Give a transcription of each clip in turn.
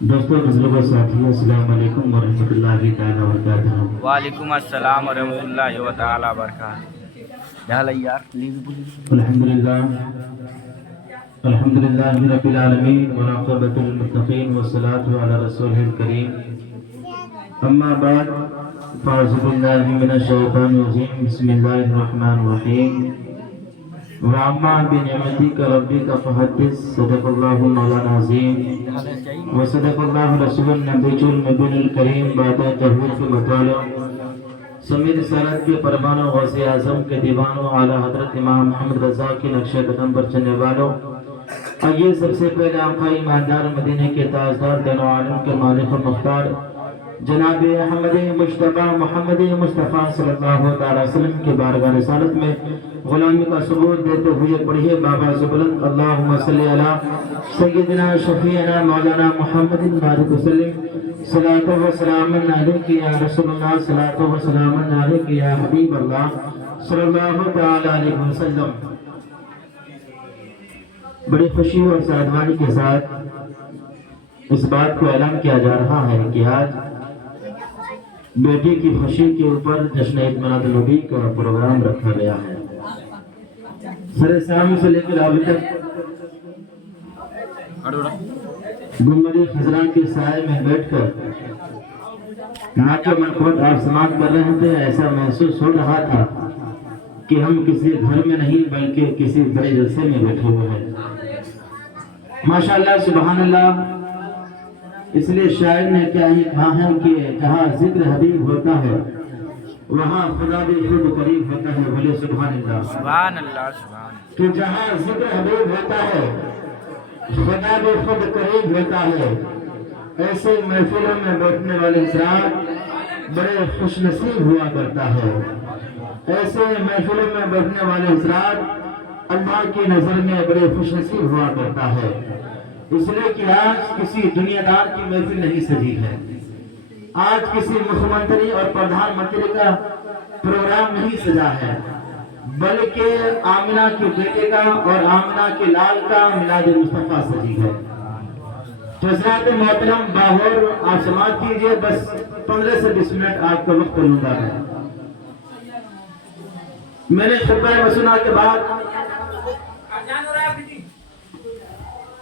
دوستوں بزرگوں ساتھیوں السلام علیکم ورحمۃ اللہ تعالیٰ وبرکاتہ۔ وعلیکم السلام ورحمۃ اللہ تعالیٰ وبرکاتہ۔ الحمد للہ رب العالمین والعاقبۃ للمتقین والصلاة علی رسولہ الکریم، اما بعد فاعوذ باللہ من الشیطان الرجیم، بسم اللہ الرحمن الرحیم۔ وَأَمَّا بِنِعْمَتِكَ رَبِّكَ فَحَدِّثْ، صدق اللہ مولانا عظیم وصدق اللہ رسول النبی المبین الکریم۔ بات تحویر کے مطالعہ سمیر رسالت کے پروانوں، غوث اعظم کے دیوانوں، اعلیٰ حضرت امام محمد رضا کے نقش قدم پر چلنے والوں، آئیے سب سے پہلے آقا ایماندار مدینے کے تاجدار دین و عالم کے مالک و مختار جناب احمد مجتبی محمد مصطفیٰ صلی اللہ تعالی وسلم کے بارگاہ رسالت میں غلامی کا ثبوت دیتے ہوئے پڑھیے بابا زبلند اللہم صلی علی سیدنا شفیعنا مولانا محمد بارک وسلم، صلاۃ و سلام علیک یا رسول اللہ، صلاۃ و سلام علیک یا حبیب اللہ صلی اللہ تعالی علیہ وسلم۔ بڑی خوشی اور سعادت کے ساتھ اس بات کو اعلان کیا جا رہا ہے کہ آج بیٹی کی خوشی کے اوپر جشن عید میلاد النبی کا پروگرام رکھا گیا ہے۔ سر سام سے لے کر ابھی تک گنبد خضرا کے سائے میں بیٹھ کر ناچو منقوط آپ سماعت کر رہے تھے، ایسا محسوس ہو رہا تھا کہ ہم کسی گھر میں نہیں بلکہ کسی بڑے جلسے میں بیٹھے ہوئے ہیں۔ ماشاءاللہ سبحان اللہ۔ اس لیے شاعر نے کیا ہی کہا ہے کہ جہاں ذکر حبیب ہوتا ہے وہاں خدا بھی خود قریب ہوتا ہے۔ بولے سبحان اللہ، سبحان اللہ، سبحان اللہ۔ کہ جہاں ذکر حبیب ہوتا ہے خدا بھی خود قریب ہوتا ہے۔ ایسے محفلوں میں بیٹھنے والے حضرات بڑے خوش نصیب ہوا کرتا ہے۔ ایسے محفلوں میں بیٹھنے والے حضرات اللہ کی نظر میں بڑے خوش نصیب ہوا کرتا ہے، اس لیے کہ آج کسی دنیا دار کی محفل نہیں سجی ہے، آج کسی مکھ منتری اور پردھان منتری کا پروگرام نہیں سجا ہے، بلکہ آمنہ کے بیٹے کا اور آمنہ کے لال کا میلاد مصطفیٰ سجی ہے۔ تو حضرات محترم باہر آپ سماعت کیجئے، بس 15 سے 20 منٹ آپ کا وقت لوں گا۔ میں نے خطبہ مسنہ کے بعد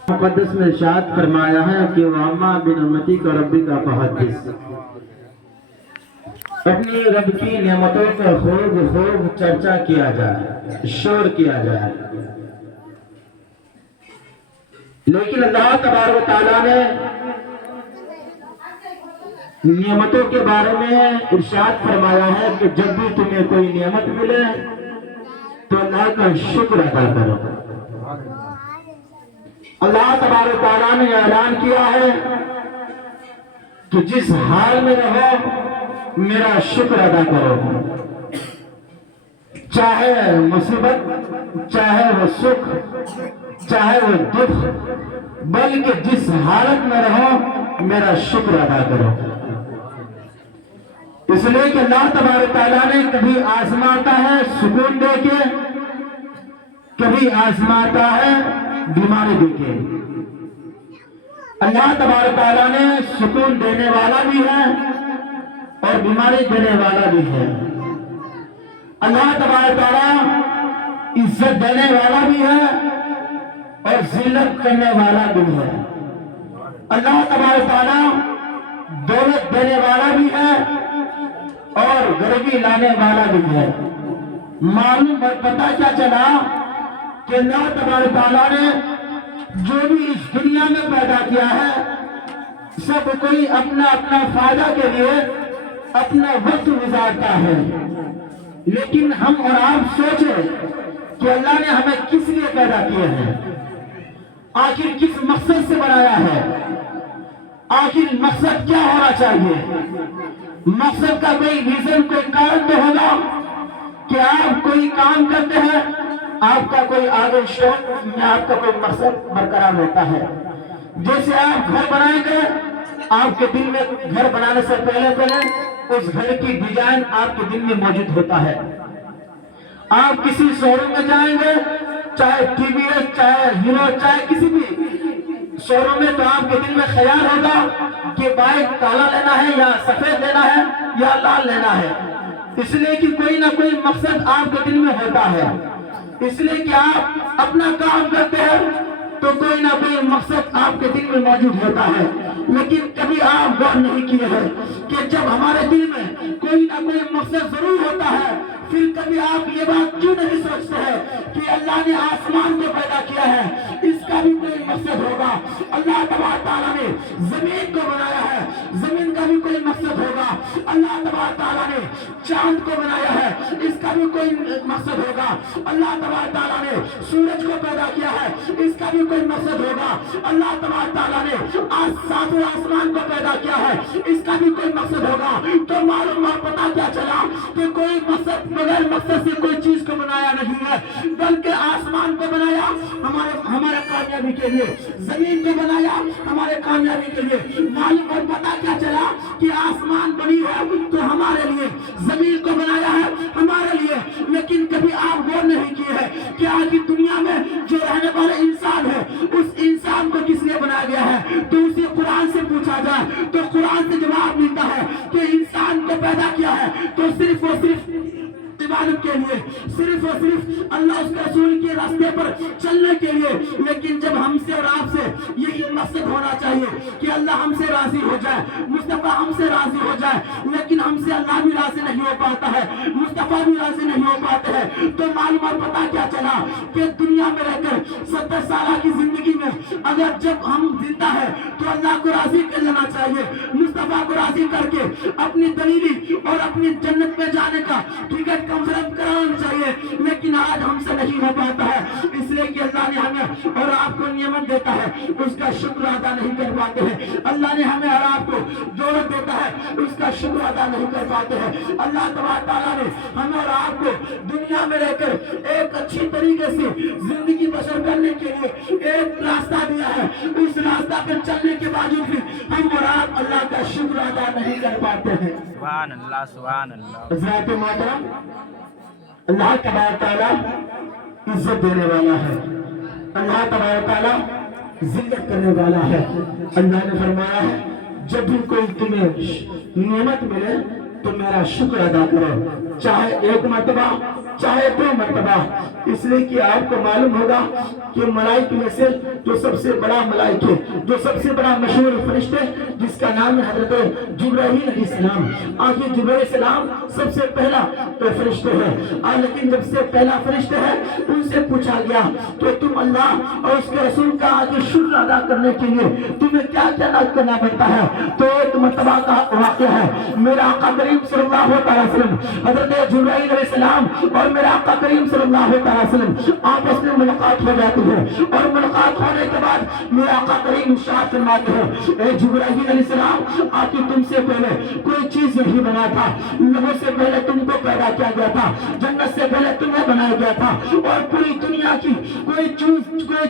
مقدس میں ارشاد فرمایا ہے کہ وَأَمَّا بِنِعْمَتِكَ رَبِّكَ فَحَدِّثْ، اپنی رب کی نعمتوں کا خوب خوب چرچا کیا جائے، شور کیا جائے۔ لیکن اللہ تبارک و تعالیٰ نے نعمتوں کے بارے میں ارشاد فرمایا ہے کہ جب بھی تمہیں کوئی نعمت ملے تو اللہ کا شکر ادا کرو۔ اللہ تبارک و تعالیٰ نے اعلان کیا ہے کہ جس حال میں رہو میرا شکر ادا کرو، چاہے مصیبت، چاہے وہ سکھ، چاہے وہ دکھ، بلکہ جس حالت میں رہو میرا شکر ادا کرو۔ اس لیے کہ اللہ تبارک تعالیٰ نے کبھی آزماتا ہے سکون دے کے، کبھی آزماتا ہے بیماری دے کے۔ اللہ تبارک تعالیٰ نے سکون دینے والا بھی ہے اور بیماری دینے والا بھی ہے۔ اللہ تبارک تعالیٰ عزت دینے والا بھی ہے اور ذلت کرنے والا بھی ہے۔ اللہ تبارک تعالیٰ دولت دینے والا بھی ہے اور غریبی لانے والا بھی ہے۔ معلوم اور پتہ کیا چلا کہ اللہ تبارک تعالیٰ نے جو بھی اس دنیا میں پیدا کیا ہے سب کوئی اپنا اپنا فائدہ کے لیے اپنا وقت گزارتا ہے، لیکن ہم اور آپ سوچیں کہ اللہ نے ہمیں کس لیے پیدا کیا ہے، آخر کس مقصد سے بنایا ہے، آخر مقصد کیا ہونا چاہیے۔ مقصد کا کوئی ریزن، کوئی کارن تو ہوگا کہ آپ کوئی کام کرتے ہیں، آپ کا کوئی آگے شوق میں آپ کا کوئی مقصد برقرار ہوتا ہے۔ جیسے آپ گھر بنائیں گے، آپ کے دل میں گھر بنانے سے پہلے اس گھر کی ڈیزائن آپ کے دل میں موجود ہوتا ہے۔ آپ کسی شو روم میں جائیں گے، چاہے ٹی وی ایس، چاہے ہیرو، چاہے کسی بھی شہروں میں تو آپ کے دل میں خیال ہوگا کہ بائک کالا لینا ہے یا سفید لینا ہے یا لال لینا ہے، اس لیے کہ کوئی نہ کوئی مقصد آپ کے دل میں ہوتا ہے، اس لیے کہ آپ اپنا کام کرتے ہیں تو کوئی نہ کوئی مقصد آپ کے دل میں موجود ہوتا ہے۔ لیکن کبھی آپ غور نہیں کیے ہیں کہ جب ہمارے دل میں کوئی نہ کوئی مقصد ضرور ہوتا ہے، پھر کبھی آپ یہ بات کیوں نہیں سوچتے ہیں کہ اللہ نے آسمان کو پیدا کیا ہے، اس کا بھی کوئی مقصد ہوگا، اللہ تبارک تعالیٰ نے زمین کو بنایا ہے، زمین کا بھی کوئی مقصد ہوگا، اللہ تبارک تعالیٰ نے چاند کو بنایا ہے، اس کا بھی کوئی مقصد ہوگا، اللہ تبارک تعالیٰ نے سورج کو پیدا کیا ہے، اس کا بھی کوئی مقصد ہوگا، اللہ تبارک تعالیٰ نے ساتویں آسمان کو پیدا کیا ہے، اس کا بھی کوئی مقصد ہوگا۔ تو معلوم اور پتا کیا چلا کہ کوئی مقصد بغیر مقصد سے کوئی چیز کو بنایا نہیں ہے، بلکہ آسمان کو بنایا ہمارے کامیابی کے لیے، زمین کو بنایا ہمارے کامیابی کے لیے۔ معلوم اور پتا کیا چلا کہ آسمان بنی ہے تو ہمارے لیے، زمین کو بنایا ہے ہمارے لیے، لیکن کبھی آپ غور نہیں کیے ہیں کہ آج دنیا میں جو رہنے والے انسان ہے، اس انسان کو کس لیے بنایا گیا ہے؟ تو اسے قرآن سے پوچھا جائے تو قرآن سے جواب ملتا ہے کہ انسان کو پیدا کیا ہے تو صرف اور صرف عبادت کے لیے، صرف اور صرف اللہ اس کے رسول کے راستے پر چلنے کے لیے۔ لیکن جب ہم سے اور آپ سے یہی مقصد ہونا چاہیے کہ اللہ ہم سے راضی ہو جائے، مصطفیٰ ہم سے راضی ہو جائے، لیکن ہم سے اللہ بھی راضی نہیں ہو پاتا ہے، مصطفیٰ بھی راضی نہیں ہو پاتے ہیں، تو معلوم اور پتا کیا چلا کہ دنیا میں رہ کر 70 سالہ کی زندگی میں اگر جب ہم زندہ ہے تو اللہ کو راضی کر لینا چاہیے، مصطفیٰ کو راضی کر کے اپنی دلیلی اور اپنی جنت میں جانے کا ٹکٹ کنفرم کرانا چاہیے، لیکن آج ہم سے نہیں ہو پاتا ہے، اس لیے کہ اللہ نے ہمیں اور آپ کو نعمت دیتا ہے، اس کا شکر ادا نہیں کر پاتے ہیں، اللہ نے ہمیں اور آپ کو دولت دیتا ہے، اس کا شکر ادا نہیں کر پاتے ہیں۔ اللہ تبارک تعالیٰ نے ہمیں اور آپ کو دنیا میں رہ کر ایک اچھی طریقے سے زندگی بسر کرنے کے لیے ایک راستہ دیا ہے، اس راستہ پر چلنے کے باوجود بھی ہم اور آپ اللہ کا شکر ادا نہیں کر پاتے ہیں۔ سبحان اللہ سبحان اللہ۔ حضرات محترم، اللہ تبارک تعالیٰ عزت دینے والا ہے، اللہ تبارک تعالیٰ ذلت کرنے والا ہے۔ اللہ نے فرمایا ہے جب بھی کوئی تمہیں نعمت ملے تو میرا شکر ادا کرو، چاہے ایک مرتبہ چاہے 2 مرتبہ، اس لیے کہ آپ کو معلوم ہوگا کہ ملائک میں سے جو سب سے بڑا ملائک ہے، جو سب سے بڑا مشہور فرشتے جس کا نام ہے حضرت جبرائیل علیہ السلام، آخر جبرائیل علیہ السلام سب سے پہلا فرشتے ہے، لیکن جب سے پہلا فرشتے ہے ان سے پوچھا گیا کہ تم اللہ اور اس کے رسول کا آگے شکر ادا کرنے کے لیے تمہیں کیا کیا کرنا پڑتا ہے؟ تو ایک مرتبہ کا واقعہ ہے، میرا آقا کریم صلی اللہ علیہ وسلم حضرت جبرائیل علیہ السلام اور میرا آقا کریم صلی اللہ علیہ وسلم آپس میں ملاقات ہو جاتی ہے، اور ملاقات ہونے کے بعد میرا آقا کریم ارشاد فرماتے ہیں اے جبرائیل علیہ السلام، آقا تم سے پہلے کوئی چیز نہیں بنا تھا، لوگوں سے پہلے تم کو پیدا کیا گیا تھا، جنت سے پہلے تمہیں بنایا گیا تھا، اور پوری دنیا کی کوئی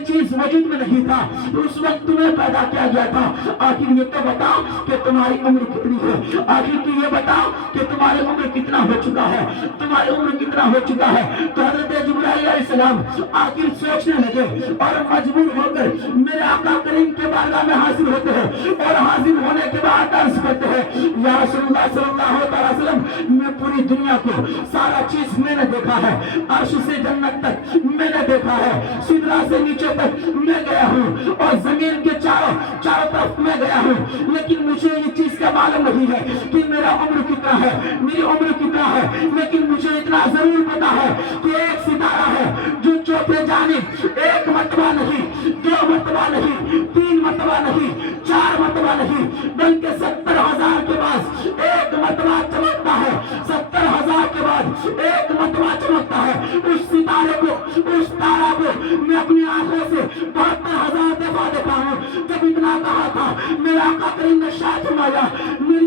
چیز وجود میں نہیں تھا، اس وقت تمہیں پیدا کیا گیا تھا۔ آخر یہ تو بتاؤ کہ تمہاری عمر کتنی ہے، آخر تو یہ بتاؤ کہ تمہاری عمر کتنا ہو چکا ہے، تمہاری عمر کتنا ہو چکا ہے۔ تو حضرت جبرائیل علیہ السلام آخر سوچنے لگے اور مجبور ہو کر میرے آقا کریم کے بارگاہ میں حاضر ہوتے ہیں، اور حاضر ہونے کے بعد عرض کرتے ہیں یا رسول اللہ صلی اللہ علیہ وسلم، میں پوری دنیا کو سارا چیز میں نے دیکھا ہے، عرش سے جنت تک میں نے دیکھا ہے، سدرا سے نیچے تک میں گیا ہوں، اور زمین کے چاروں طرف میں گیا ہوں، لیکن مجھے یہ چیز کا معلوم نہیں ہے کہ میرا عمر کتنا ہے، میری عمر کتنا ہے، لیکن مجھے اتنا ضرور پتا ہے کہ ایک ستارہ ہے جو چوتھے جانب 1 مرتبہ نہیں، 2 مرتبہ نہیں، 3 مرتبہ نہیں، 4 مرتبہ نہیں، بلکہ 70,000 کے بعد 1 مرتبہ چمکتا ہے، 70,000 کے بعد 1 مرتبہ چمکتا ہے۔ اس ستارے کو، اس تارا کو میں اپنی آنکھوں سے 72,000 دفعہ دیکھا ہوں۔ جب اتنا کہا تھا میرا آقا کریم نے ارشاد فرمایا میری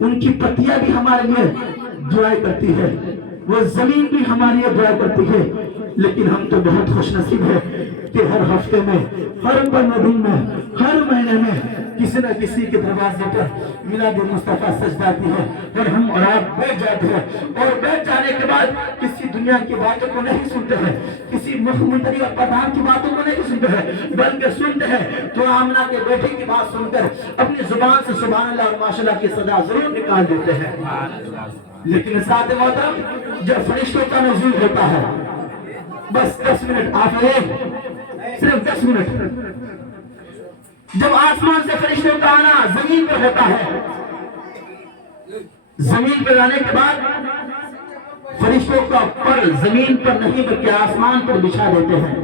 ان کی پتیاں بھی ہمارے لیے دعائیں کرتی ہے، وہ زمین بھی ہمارے لیے دعا کرتی ہے، لیکن ہم تو بہت خوش نصیب ہے کہ ہر ہفتے میں، ہر 15 دن میں، ہر مہینے میں کسی نہ کسی کے دروازے پر میلاد مصطفیٰ سجدہ آتی ہے اور ہم اور آپ بیٹھ جاتے ہیں، اور بیٹھ جانے کے بعد کسی دنیا کی باتوں کو نہیں سنتے ہیں، کسی ملک منتری اور پردھان کی باتوں کو نہیں سنتے ہیں، بلکہ سنتے ہیں تو آمنہ کے بیٹے کی بات سن کر اپنی زبان سے سبحان اللہ اور ماشاءاللہ کی صدا ضرور نکال دیتے ہیں۔ لیکن ساتھ محترم، جب فرشتوں کا نزول ہوتا ہے، بس 10 منٹ آپ صرف 10 منٹ، جب آسمان سے فرشتوں کا آنا زمین پر ہوتا ہے، زمین پر آنے کے بعد فرشتوں کا پر زمین پر نہیں بلکہ آسمان پر بچھا دیتے ہیں۔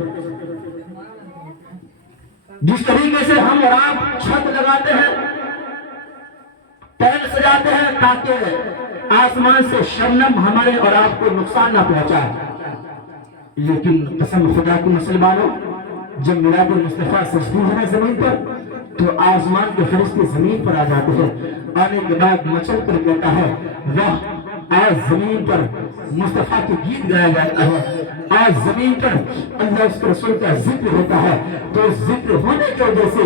جس طریقے سے ہم اور آپ چھت لگاتے ہیں، پین سجاتے ہیں تاکہ آسمان سے شبنم ہمارے اور آپ کو نقصان نہ پہنچائے، لیکن قسم خدا کی مسلمانوں، جب میلاد مصطفیٰ سجدہ ہے زمین پر تو آسمان کے فرشتے زمین پر آ جاتے ہیں، آنے کے بعد مچل کر کہتا ہے واہ، آج زمین پر مصطفیٰ کے گیت گایا جاتا ہے، آج زمین پر اللہ اس کے رسول کا ذکر ہوتا ہے، تو ذکر ہونے کی وجہ سے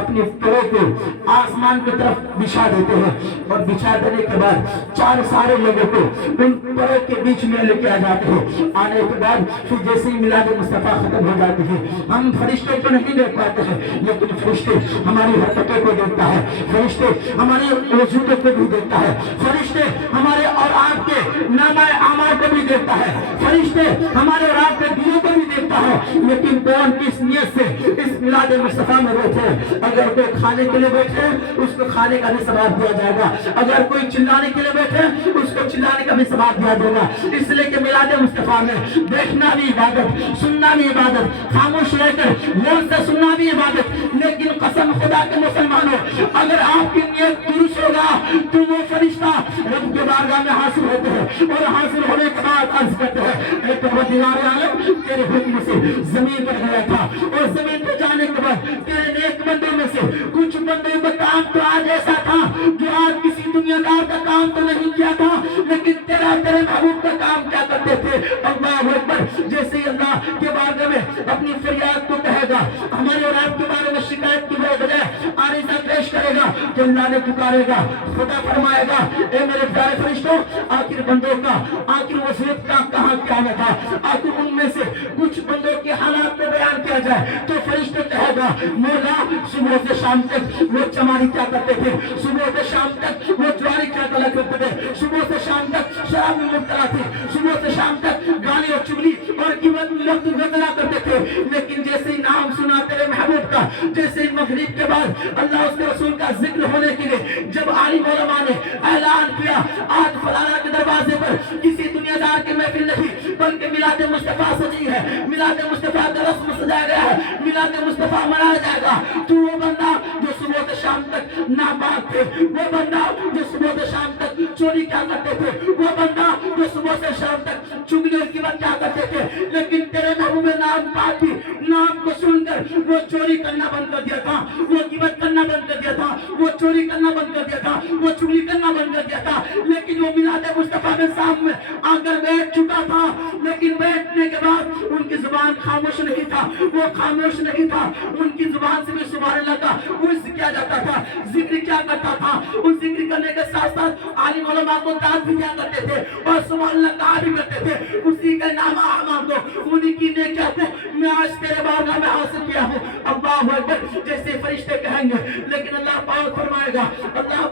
اپنے پروں کو آسمان کی طرف بچھا دیتے ہیں، اور بچھا دینے کے بعد چار سارے لوگوں کو ان پروں کے بیچ میں لے کے آ جاتے ہیں۔ آنے کے بعد پھر جیسے ہی میلاد مصطفیٰ ختم ہو جاتی ہے، ہم فرشتوں کو نہیں دیکھ پاتے ہیں، لیکن فرشتے ہماری حرکتوں کو دیکھتا ہے، فرشتے ہمارے وجودوں کو بھی دیکھتا ہے، فرشتے ہمارے اور آپ کے نامہ اعمال کو بھی دیکھتا ہے، فرشتے ہمارے اور آپ کے دلوں کو بھی دیکھتا ہے، لیکن کون کس نیت سے اس میلاد مصطفیٰ میں بیٹھے۔ اگر کوئی کھانے کے لیے بیٹھے اس کو کھانے کا بھی ثواب دیا جائے گا، اگر کوئی چلانے کے لیے بیٹھے اس کو چلانے کا بھی ثواب دیا جائے گا، اس لیے کہ میلاد مصطفیٰ میں بیٹھنا بھی عبادت، سننا بھی عبادت، خاموش رہ کر غور سے سننا بھی عبادت۔ لیکن قسم خدا کے مسلمانوں، اگر آپ کی نیت درست ہوگا تو وہ فرشتہ رب کے بارگاہ میں حاصل ہوتے ہیں، اور حاصل ہونے کے بعد عرض کرتے ہیں اے پروردگار عالم، تیرے حکم سے زمین پر گیا تھا، اور زمین پر جانے کے بعد تیرے نیک بندوں میں سے کچھ بندوں کا کام تو آج ایسا تھا جو آج کسی دنیا دار کا کام تو نہیں کیا تھا، لیکن تیرے محبوب کا کام کیا کرتے تھے۔ اللہ اکبر، جیسے ہی اللہ کے بارے میں اپنی فریاد کو کہے گا، ہمارے اور آپ کے بارے میں شکایت کی بجائے عارضہ پیش کرے گا تو اللہ نے پکارے گا، خدا فرمائے گا اے میرے پیارے فرشتوں، آخر بندوں کا آخر وصیت کا کہاں کیا تھا، آخر ان میں سے کچھ بندوں کے حالات کو بیان کیا جائے تو فرشتہ کہے گا مولا صبح سے شام تک وہ چماری کیا کرتے تھے، صبح سے شام تک وہ جواری کیا کرتے تھے، صبح سے شام تک شراب میں مبتلا تھے، صبح سے شام تک گالی اور چگلی اور قیمت لفظ غزلا کرتے تھے، لیکن جیسے ہی نام سنا تیرے محبوب کا، جیسے ہی مغرب کے بعد اللہ اس کے رسول کا ذکر ہونے کے لیے جب عالم علماء نے اعلان کیا آج فلانا کے دروازے پر کسی دنیا دار کی محفل نہیں بلکہ میلاد مصطفیٰ سجی ہے، میلاد مصطفیٰ کا رسم سجایا گیا ہے، میلاد مصطفیٰ منایا جائے گا، تو وہ بندہ جو صبح سے شام تک ناپاک تھے، وہ بندہ جو صبح سے شام تک چوری کیا کرتے تھے، وہ بندہ جو صبح سے شام تک چگلی اور قیمت کیا کرتے تھے، لیکن تیرے محبوب نام پاک بھی نام کو سن کر وہ چوری کرنا بند کر دیا تھا، وہ قیمت کرنا بند کر دیا تھا، وہ چوری کرنا بند کر دیا تھا، وہ چگلی کرنا بند کر دیا تھا، لیکن وہ میلاد مصطفیٰ کے سامنے آ کر بیٹھ چکا تھا، لیکن بیٹھنے کے بعد ان کی زبان خاموش نہیں تھا، وہ خاموش نہیں تھا، ان کی زبان سے بھی سبحان اللہ کا ورد کیا جاتا تھا، ذکر کیا کرتا تھا، اس ذکر کرنے کے ساتھ ساتھ عالم علماء کو داد بھی دیا کرتے تھے اور سبحان اللہ کہا بھی کرتے تھے، اسی کا نام اعمال کو انہی کی نیکیوں کو میں آج تیرے بارگاہ میں حاصل کیا ہوں۔ اللہ اکبر، جیسے فرشتے کہیں گے، لیکن اللہ پاک فرمائے گا، اللہ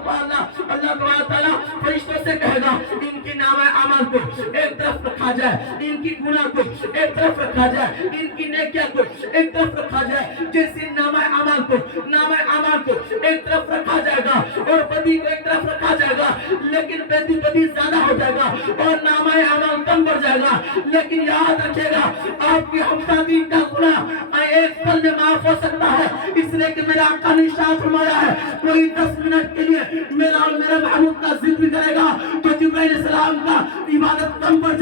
تعالیٰ فرشتوں سے کہے گا ان کی نام اعمال کو ایک طرف رکھا جائے، ان کی گناہ کو ایک طرف رکھا جائے، ان کی نیکیاں کو ایک طرف رکھا جائے، جیسے نام اعمال کو ایک طرف رکھا جائے گا اور بدی کو ایک طرف رکھا جائے گا، لیکن بدی زیادہ ہو جائے گا اور نام اعمال کم بڑھ جائے گا، لیکن یاد رکھے گا آپ کی ہفتہ دین کا گناہ ایک پل میں معاف ہو سکتا ہے، اس لیے کہ میرا آقا نے ارشاد فرمایا ہے کوئی 10 منٹ کے لیے میرا اور میرے محبوب کا ذکر کرے گا تو جبرائیل السلام کا عبادت کم پڑ